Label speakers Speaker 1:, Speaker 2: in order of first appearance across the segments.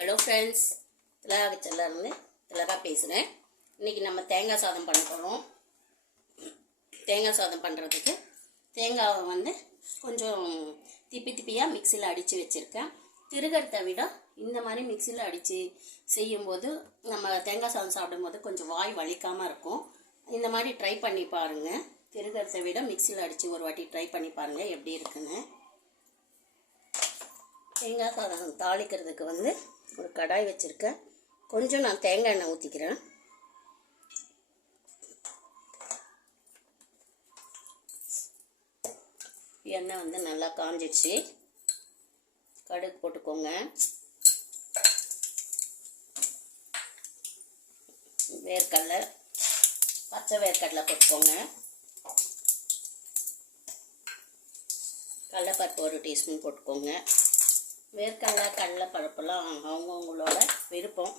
Speaker 1: Hello friends திலகா செல்லாருந்து திலகா பேசுகிறேன் இன்றைக்கி நம்ம தேங்காய் சாதம் பண்ண போகிறோம் தேங்காய் சாதம் பண்ணுறதுக்கு தேங்காவை வந்து கொஞ்சம் திப்பி திப்பியாக மிக்சியில் அடித்து வச்சுருக்கேன். திருகறத்தை விட இந்த மாதிரி மிக்சியில் அடித்து செய்யும்போது நம்ம தேங்காய் சாதம் சாப்பிடும்போது கொஞ்சம் வாய் வலிக்காமல் இருக்கும். இந்த மாதிரி ட்ரை பண்ணி பாருங்கள் திருகரத்தை விட மிக்சியில் அடித்து ஒரு வாட்டி ட்ரை பண்ணி பாருங்கள் எப்படி இருக்குன்னு. தேங்காய் சாதம் தாளிக்கிறதுக்கு வந்து ஒரு கடாய் வச்சுருக்கேன். கொஞ்சம் நான் தேங்காய் எண்ணெய் ஊற்றிக்கிறேன் எண்ணெய் வந்து நல்லா காஞ்சிடுச்சு. கடுகு போட்டுக்கோங்க. வேர்க்கடலை பச்சை வேர்க்கடலை போட்டுக்கோங்க. கடலைப்பருப்பு ஒரு டீஸ்பூன் போட்டுக்கோங்க. வேர்க்கடலை கடலை பருப்பெல்லாம் அவங்கவுங்களோட விருப்பம்.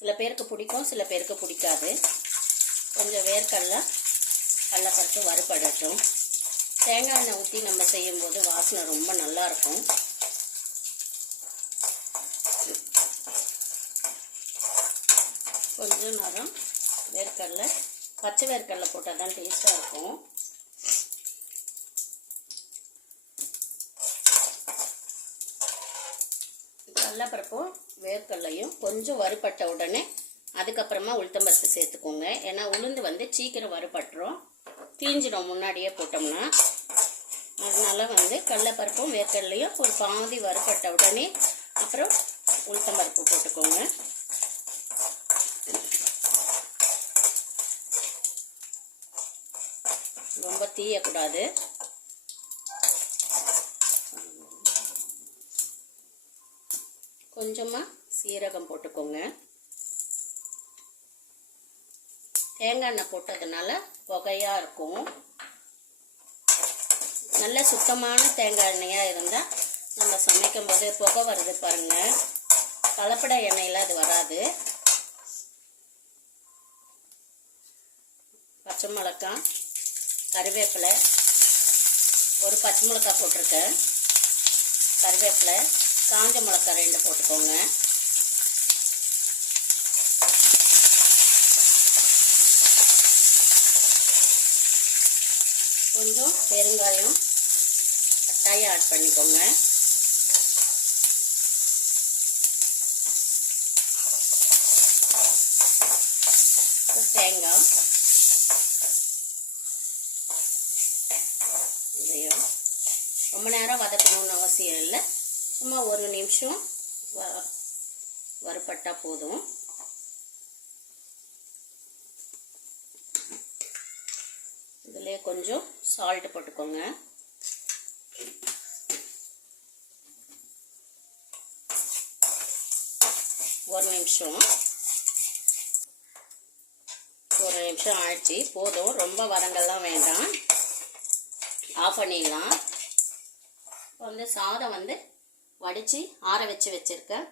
Speaker 1: சில பேருக்கு பிடிக்கும் சில பேருக்கு பிடிக்காது. கொஞ்சம் வேர்க்கடலை கடலைப்பருப்பு வறுப்படட்டும். தேங்காய் எண்ணெய் ஊற்றி நம்ம செய்யும்போது வாசனை ரொம்ப நல்லா இருக்கும். கொஞ்சம் நேரம் வேர்க்கடலை பச்சை வேர்க்கடலை போட்டால் தான் டேஸ்ட்டாக இருக்கும். கடலைப்பருப்பும் வேர்க்கடலையும் கொஞ்சம் வறுபட்ட உடனே அதுக்கப்புறமா உளுத்தம்பருப்பு சேர்த்துக்கோங்க. ஏன்னா உளுந்து வந்து சீக்கிரம் வறுபட்டுரும். தீஞ்சிடும் முன்னாடியே போட்டோம்னா. அதனால் வந்து கடலைப்பருப்பும் வேர்க்கடலையும் ஒரு பாதி வறுபட்ட உடனே அப்புறம் உளுத்தம்பருப்பு போட்டுக்கோங்க. ரொம்ப தீயக்கூடாது. கொஞ்சமாக சீரகம் போட்டுக்கோங்க. தேங்காய் எண்ணெய் போட்டதுனால புகையாக இருக்கும். நல்ல சுத்தமான தேங்காய் எண்ணெயாக இருந்தால் நம்ம சமைக்கும் போது புகை வருது பாருங்கள் கலப்பட எண்ணெயில் அது வராது. பச்சை மிளகாய் கருவேப்பிலை ஒரு பச்சை மிளகாய் போட்டிருக்கேன். கருவேப்பிலை காஞ்ச மிளகாய் ரெண்டு போட்டுக்கோங்க. கொஞ்சம் பெருங்காயம் கட்டாயம் ஆட் பண்ணிக்கோங்க. தேங்காய். இதையும். ரொம்ப நேரம் வதக்கணும்னு அவசியம் இல்லை. சும்மா ஒரு நிமிஷம். வ வறுபட்டா போதும். இதிலே கொஞ்சம் சால்ட் போட்டுக்கோங்க. ஒரு நிமிஷம். ஒரு நிமிஷம் ஆயிடுச்சு. போதும். ரொம்ப வரங்கள்லாம் வேண்டாம். ஆஃப் பண்ணிடலாம். இப்போ வந்து சாதம் வந்து வடித்து ஆற வச்சு வச்சுருக்கேன்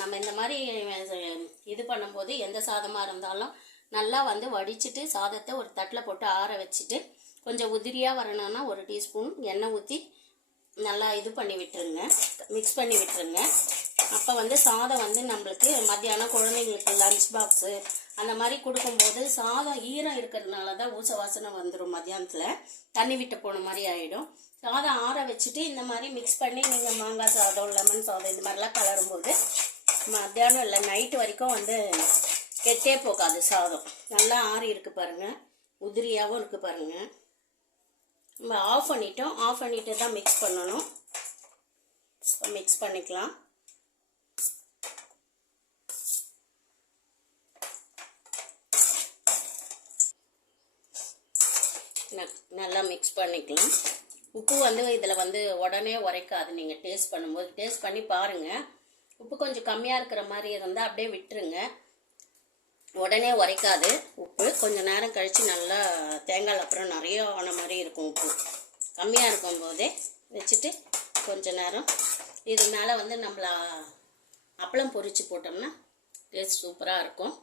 Speaker 1: நம்ம இந்த மாதிரி இது பண்ணும்போது எந்த சாதமாக இருந்தாலும் நல்லா வந்து வடிச்சிட்டு சாதத்தை ஒரு தட்டில் போட்டு ஆற வச்சுட்டு கொஞ்சம் உதிரியாக வரணும்னா ஒரு டீஸ்பூன் எண்ணெய் ஊற்றி நல்லா இது பண்ணி விட்டுருங்க. மிக்ஸ் பண்ணி விட்டுருங்க. அப்போ வந்து சாதம் வந்து நம்மளுக்கு மத்தியானம் குழந்தைங்களுக்கு லஞ்ச் பாக்ஸு அந்த மாதிரி கொடுக்கும்போது சாதம் ஈரம் இருக்கிறதுனால தான் ஊச வாசனை வந்துடும் மத்தியானத்தில். தண்ணி விட்டு போன மாதிரி ஆகிடும் சாதம் ஆற வச்சுட்டு இந்த மாதிரி மிக்ஸ் பண்ணி நீங்கள் மாங்காய் சாதம் லெமன் சாதம் இந்த மாதிரிலாம் கலரும்போது மத்தியானம் இல்லை நைட்டு வரைக்கும் வந்து கெட்டே போகாது சாதம். நல்லா ஆறி இருக்கு பாருங்கள் உதிரியாகவும் இருக்குது பாருங்கள் நம்ம ஆஃப் பண்ணிட்டோம். ஆஃப் பண்ணிட்டு தான் மிக்ஸ் பண்ணணும். மிக்ஸ் பண்ணிக்கலாம். நல்லா மிக்ஸ் பண்ணிக்கலாம். உப்பு வந்து இதில் வந்து உடனே உரைக்காது. நீங்கள் டேஸ்ட் பண்ணும்போது டேஸ்ட் பண்ணி பாருங்கள் உப்பு கொஞ்சம் கம்மியாக இருக்கிற மாதிரி இருந்தால் அப்படியே விட்டுருங்க. உடனே உரைக்காது. உப்பு கொஞ்சம் நேரம் கழித்து நல்லா தேங்காய் அப்புறம் நிறைய ஆன மாதிரி இருக்கும் உப்பு. கம்மியாக இருக்கும் போதே வச்சுட்டு கொஞ்ச நேரம் இது மேலே வந்து நம்மள அப்பளம் பொரித்து போட்டோம்னா டேஸ்ட் சூப்பராக இருக்கும்.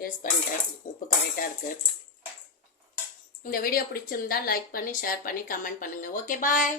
Speaker 1: டேஸ்ட் பண்ணிட்டேன். உப்பு கரெக்டாக இருக்குது இந்த வீடியோ பிடிச்சிருந்தா லைக் பண்ணி ஷேர் பண்ணி கமெண்ட் பண்ணுங்கள் ஓகே பாய்